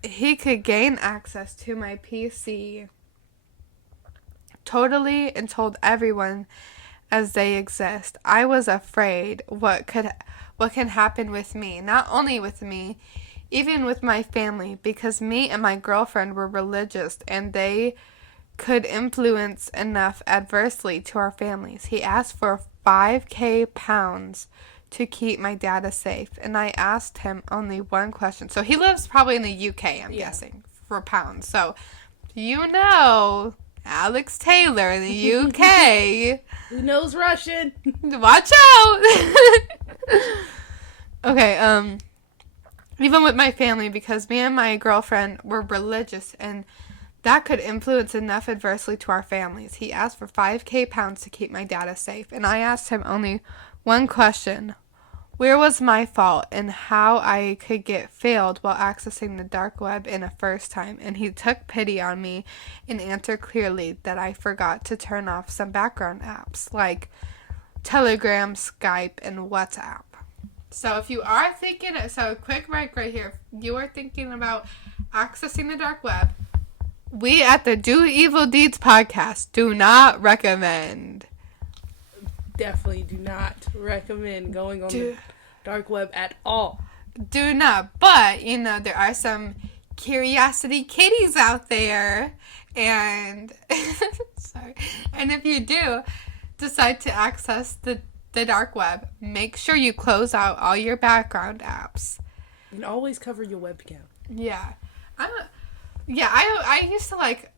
He could gain access to my PC totally and told everyone as they exist. I was afraid what can happen with me, not only with me, even with my family, because me and my girlfriend were religious and they could influence enough adversely to our families. He asked for £5,000 to keep my data safe, and I asked him only one question. So he lives probably in the UK, I'm guessing, for pounds. So, you know, Alex Taylor in the UK. Who knows Russian? Watch out! Okay, even with my family, because me and my girlfriend were religious, and that could influence enough adversely to our families. He asked for £5,000 to keep my data safe, and I asked him only one question. Where was my fault and how I could get failed while accessing the dark web in a first time? And he took pity on me and answered clearly that I forgot to turn off some background apps like Telegram, Skype, and WhatsApp. So if you are thinking, so quick break right here. If you are thinking about accessing the dark web, we at the Do Evil Deeds podcast do not recommend. Definitely do not recommend going on the dark web at all. Do not. But, you know, there are some curiosity kitties out there. And, sorry. And if you do decide to access the dark web, make sure you close out all your background apps. And always cover your webcam. Yeah. I used to, like,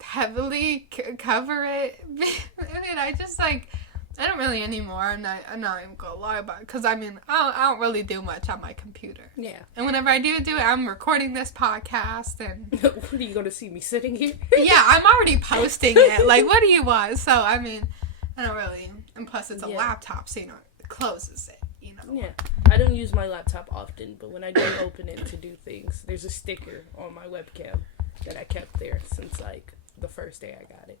heavily cover it. And I just, like, I don't really anymore. I'm not even going to lie about it. Because, I mean, I don't really do much on my computer. Yeah. And whenever I do it, I'm recording this podcast. And what, are you going to see me sitting here? Yeah, I'm already posting it. Like, what do you want? So, I mean, I don't really. And plus, it's a laptop, so, you know, it closes it, you know. Yeah. I don't use my laptop often, but when I do open it to do things, there's a sticker on my webcam that I kept there since, like, the first day I got it.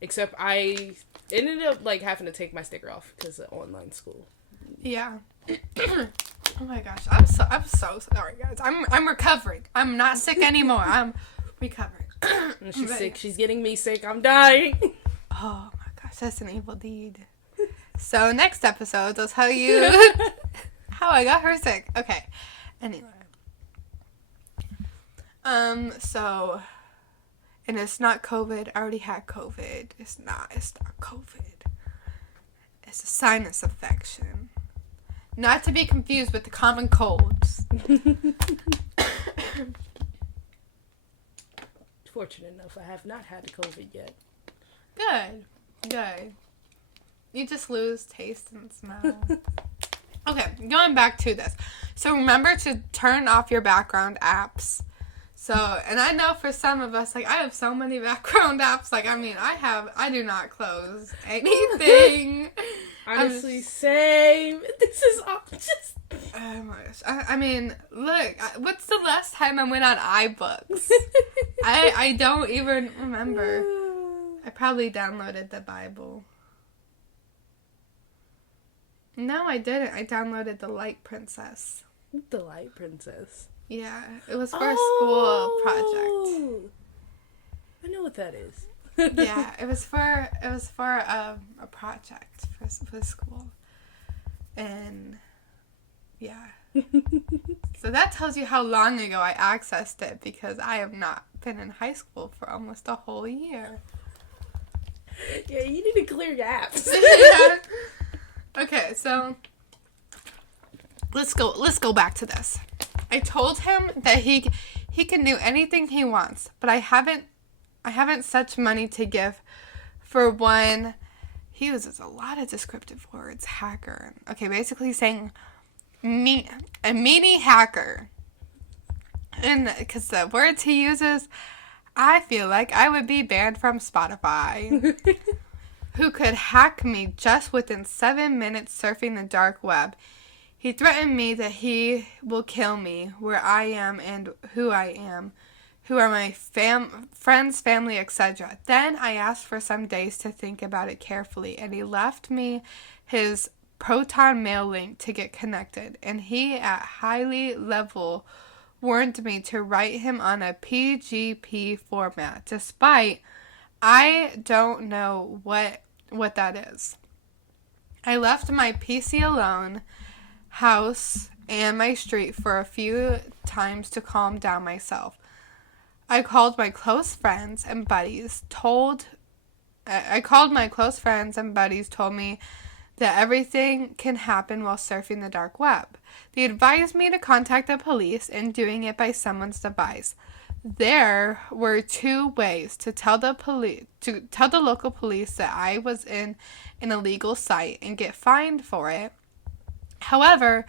Except I ended up, like, having to take my sticker off because of online school. Yeah. Oh my gosh, I'm so sorry, guys. I'm recovering. I'm not sick anymore. I'm recovering. And she's sick. She's getting me sick. I'm dying. Oh my gosh, that's an evil deed. So next episode, I'll tell you how I got her sick. Okay. Anyway. So, and it's not COVID. I already had COVID. It's not COVID. It's a sinus infection. Not to be confused with the common colds. Fortunate enough, I have not had COVID yet. Good. You just lose taste and smell. Okay, going back to this. So remember to turn off your background apps. So, and I know for some of us, like, I have so many background apps. Like, I mean, I do not close anything. Honestly, same. This is all just... Oh my gosh. I mean, look, what's the last time I went on iBooks? I don't even remember. I probably downloaded the Bible. No, I didn't. I downloaded The Light Princess. The Light Princess. Yeah, it was for a school project. I know what that is. Yeah, it was for a project for the school, and yeah. So that tells you how long ago I accessed it, because I have not been in high school for almost a whole year. Yeah, you need to clear your apps. Yeah. Okay, so let's go back to this. I told him that he can do anything he wants, but I haven't such money to give. For one, he uses a lot of descriptive words. Hacker. Okay, basically saying a meanie hacker. And because the words he uses, I feel like I would be banned from Spotify. Who could hack me just within 7 minutes surfing the dark web. He threatened me that he will kill me where I am and who I am, who are my friends, family, etc. Then I asked for some days to think about it carefully, and he left me his Proton Mail link to get connected, and he at highly level warned me to write him on a PGP format, despite I don't know what that is. I left my PC alone, house, and my street for a few times to calm down myself. I called my close friends and buddies told me that everything can happen while surfing the dark web. They advised me to contact the police and doing it by someone's device. There were two ways to tell the local police that I was in an illegal site and get fined for it. However,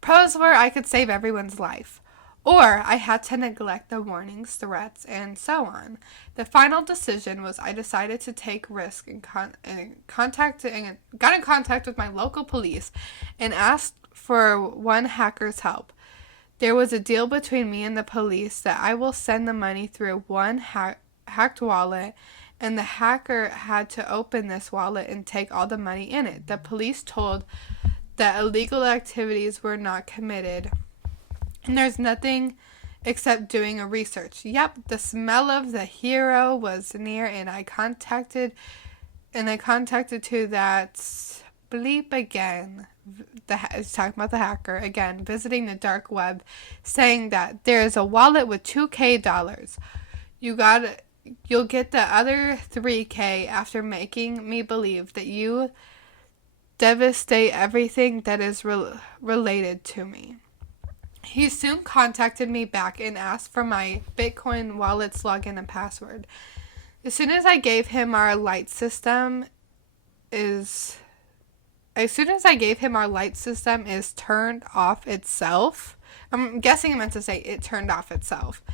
pros were I could save everyone's life, or I had to neglect the warnings, threats, and so on. The final decision was I decided to take risk and got in contact with my local police and asked for one hacker's help. There was a deal between me and the police that I will send the money through one hacked wallet, and the hacker had to open this wallet and take all the money in it. The police told that illegal activities were not committed, and there's nothing except doing a research. Yep, the smell of the hero was near, and I contacted to that bleep again. It's talking about the hacker again, visiting the dark web, saying that there is a wallet with $2,000. You'll get the other $3,000 after making me believe that you devastate everything that is related to me. He soon contacted me back and asked for my Bitcoin wallet's login and password. As soon as I gave him our light system is turned off itself. I'm guessing I meant to say it turned off itself.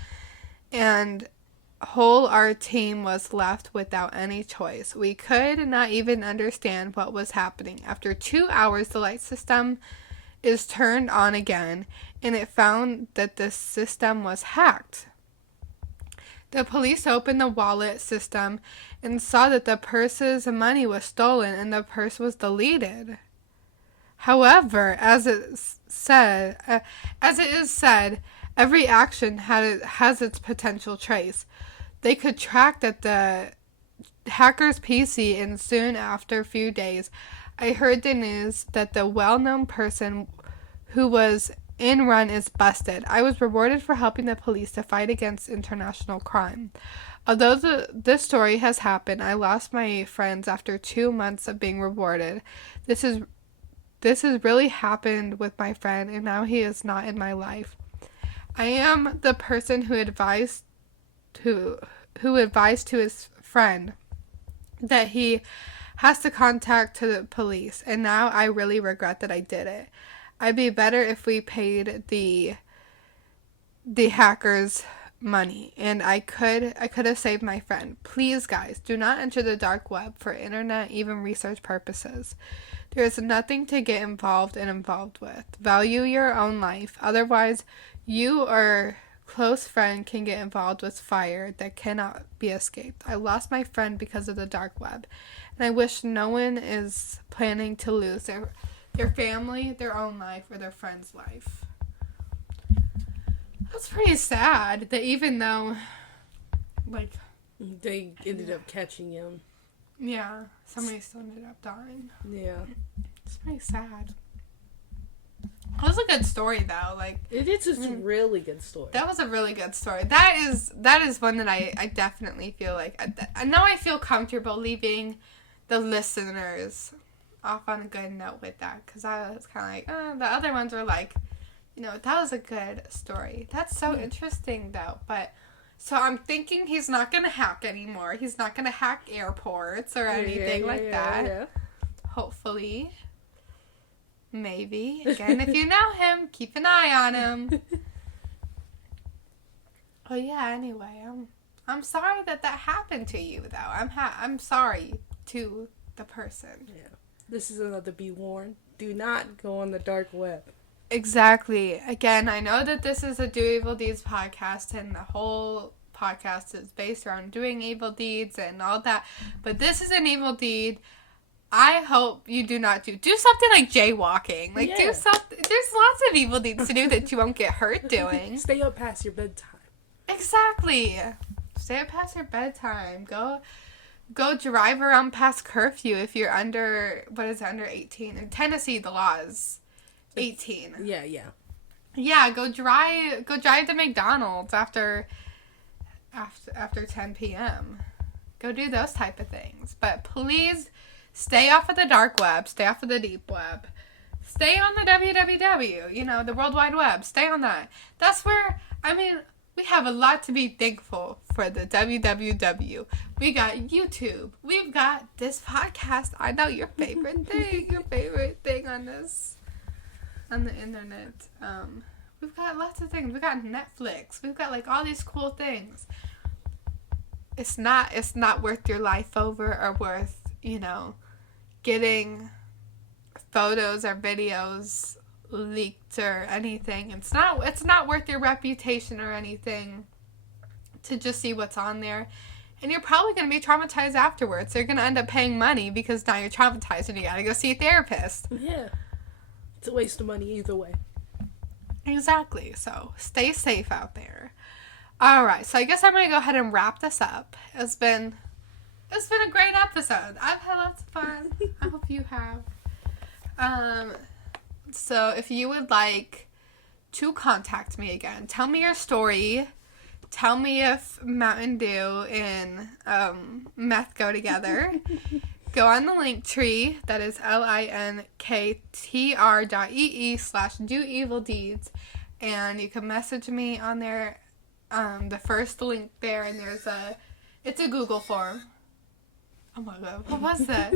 And our team was left without any choice. We could not even understand what was happening. After 2 hours, the light system is turned on again, and it found that the system was hacked. The police opened the wallet system and saw that the purse's money was stolen and the purse was deleted. However, as it is said, every action has its potential trace. They could track that the hacker's PC, and soon after a few days, I heard the news that the well-known person who was in run is busted. I was rewarded for helping the police to fight against international crime. Although this story has happened, I lost my friends after 2 months of being rewarded. This has really happened with my friend, and now he is not in my life. I am the person who advised to his friend that he has to contact to the police, and now I really regret that I did it. I'd be better if we paid the hackers money, and I could have saved my friend. Please, guys, do not enter the dark web for internet, even research purposes. There is nothing to get involved with. Value your own life. Otherwise, you or close friend can get involved with fire that cannot be escaped. I lost my friend because of the dark web, and I wish no one is planning to lose their family, their own life, or their friend's life. That's pretty sad that even though, like, they ended up catching him. Yeah, somebody still ended up dying. Yeah. It's pretty sad. It was a good story, though. Like, it is just a really good story. That was a really good story. That is one that I definitely feel like... I know I feel comfortable leaving the listeners off on a good note with that. Because I was kind of like, the other ones were like, that was a good story. That's so interesting, though. But... So I'm thinking he's not going to hack anymore. He's not going to hack airports or anything like that. Yeah. Hopefully. Maybe. Again, if you know him, keep an eye on him. But yeah, anyway, I'm sorry that happened to you, though. I'm sorry to the person. Yeah. This is another be warned. Do not go on the dark web. Exactly. Again, I know that this is a Do Evil Deeds podcast, and the whole podcast is based around doing evil deeds and all that. But this is an evil deed I hope you do not do. Do something like jaywalking. Like, do something. There's lots of evil deeds to do that you won't get hurt doing. Stay up past your bedtime. Exactly. Stay up past your bedtime. Go drive around past curfew if you're under 18. In Tennessee, the law is 18. Yeah. Yeah, go drive to McDonald's after 10 p.m. Go do those type of things. But please stay off of the dark web. Stay off of the deep web. Stay on the www, the World Wide Web. Stay on that. That's where, we have a lot to be thankful for the www. We got YouTube. We've got this podcast. I know your favorite thing on the internet. We've got lots of things. We've got Netflix. We've got all these cool things. It's not worth your life over or worth, getting photos or videos leaked or anything. It's not worth your reputation or anything to just see what's on there. And you're probably going to be traumatized afterwards. So you're going to end up paying money because now you're traumatized and you got to go see a therapist. Yeah. It's a waste of money either way. Exactly. So stay safe out there. All right. So I guess I'm going to go ahead and wrap this up. It's been a great episode. I've had lots of fun. I hope you have. So if you would like to contact me again, tell me your story. Tell me if Mountain Dew and meth go together. Go on the Linktree. That is linktr.ee/doevildeeds. And you can message me on there. The first link there, and it's a Google form. Oh my god, what was that?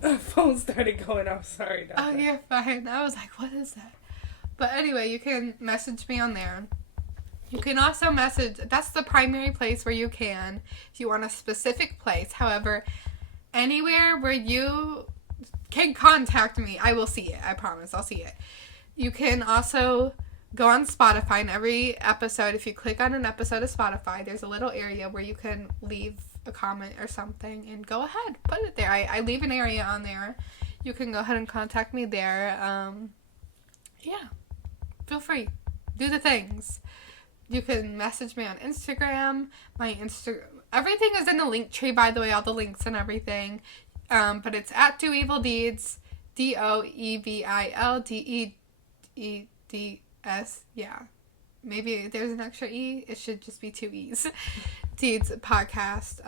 The phone started going off. Sorry. Oh, you're fine. I was like, what is that? But anyway, you can message me on there. You can also message, that's the primary place where you can, if you want a specific place. However, anywhere where you can contact me, I will see it. I promise, I'll see it. You can also go on Spotify, and every episode, if you click on an episode of Spotify, there's a little area where you can leave a comment or something, and go ahead, put it there. I leave an area on there. You can go ahead and contact me there. Yeah, feel free. Do the things. You can message me on Instagram. Everything is in the Linktree, by the way, all the links and everything. But it's at doevildeeds, DOEVILDEEDS. Yeah. Maybe there's an extra E. It should just be 2 E's. Deeds podcast.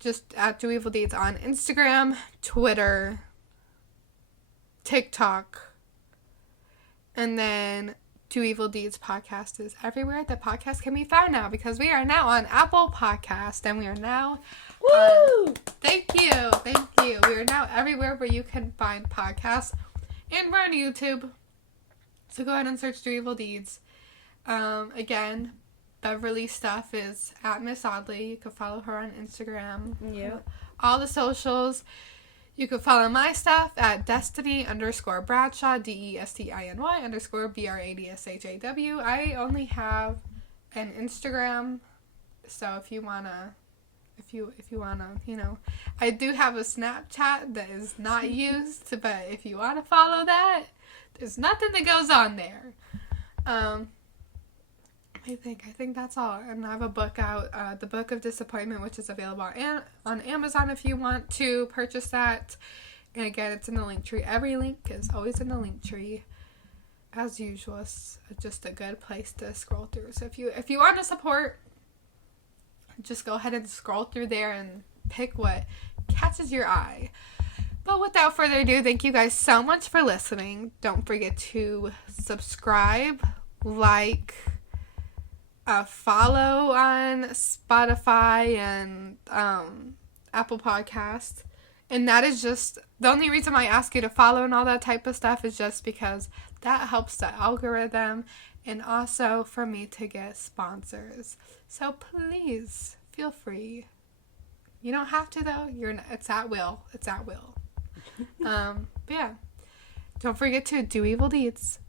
Just at Do Evil Deeds on Instagram, Twitter, TikTok, and then Do Evil Deeds podcast is everywhere the podcast can be found now, because we are now on Apple Podcast, and we are now Woo! Thank you. We are now everywhere where you can find podcasts, and we're on YouTube. So go ahead and search Do Evil Deeds. Again, Beverly stuff is at Miss Oddly. You can follow her on Instagram. Yeah. All the socials. You can follow my stuff at Destiny_Bradshaw, DESTINY_BRADSHAW. I only have an Instagram, so if you wanna, I do have a Snapchat that is not used, but if you wanna follow that, there's nothing that goes on there. I think that's all. And I have a book out, The Book of Disappointment, which is available on Amazon if you want to purchase that. And again, it's in the Linktree. Every link is always in the Linktree. As usual, it's just a good place to scroll through. So if you want to support, just go ahead and scroll through there and pick what catches your eye. But without further ado, thank you guys so much for listening. Don't forget to subscribe, like, follow on Spotify and Apple Podcast. And that is just the only reason I ask you to follow and all that type of stuff is just because that helps the algorithm and also for me to get sponsors. So please feel free. You don't have to though. It's at will. But yeah. Don't forget to do evil deeds.